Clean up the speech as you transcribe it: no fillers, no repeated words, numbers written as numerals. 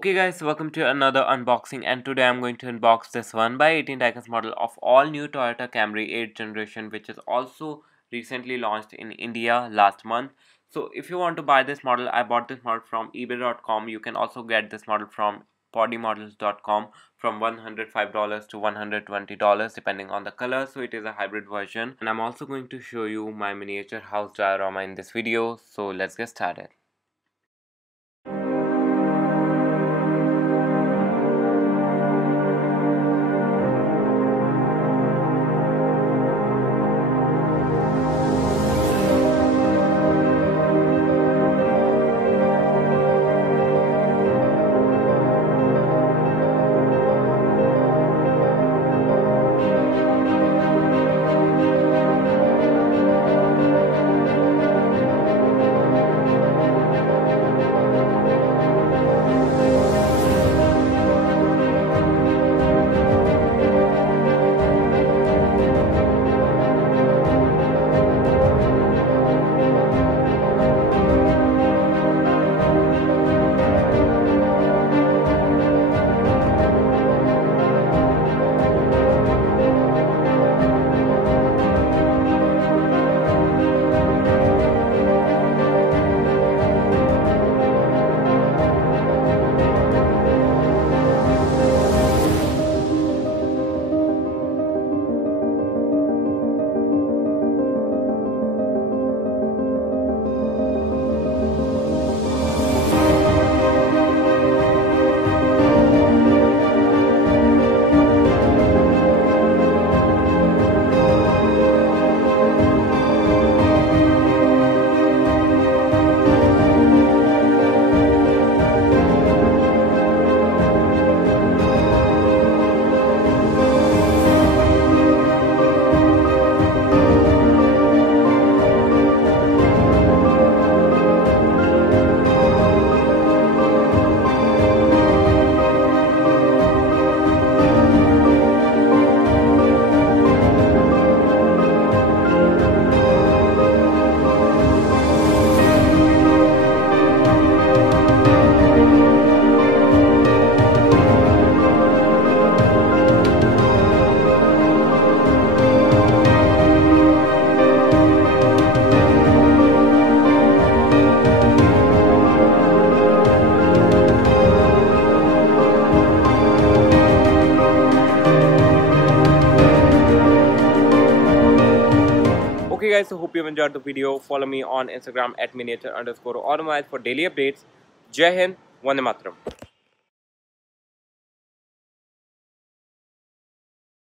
Okay guys, welcome to another unboxing, and today I'm going to unbox this 1/18 diecast model of all new Toyota Camry 8th generation, which is also recently launched in India last month. So if you want to buy this model, I bought this model from ebay.com. You can also get this model from podymodels.com from $105 to $120 depending on the color. So it is a hybrid version, and I'm also going to show you my miniature house diorama in this video. So let's get started. Okay guys, so hope you have enjoyed the video. Follow me on Instagram at miniature_automobile for daily updates. Jai Hind, Vande Mataram.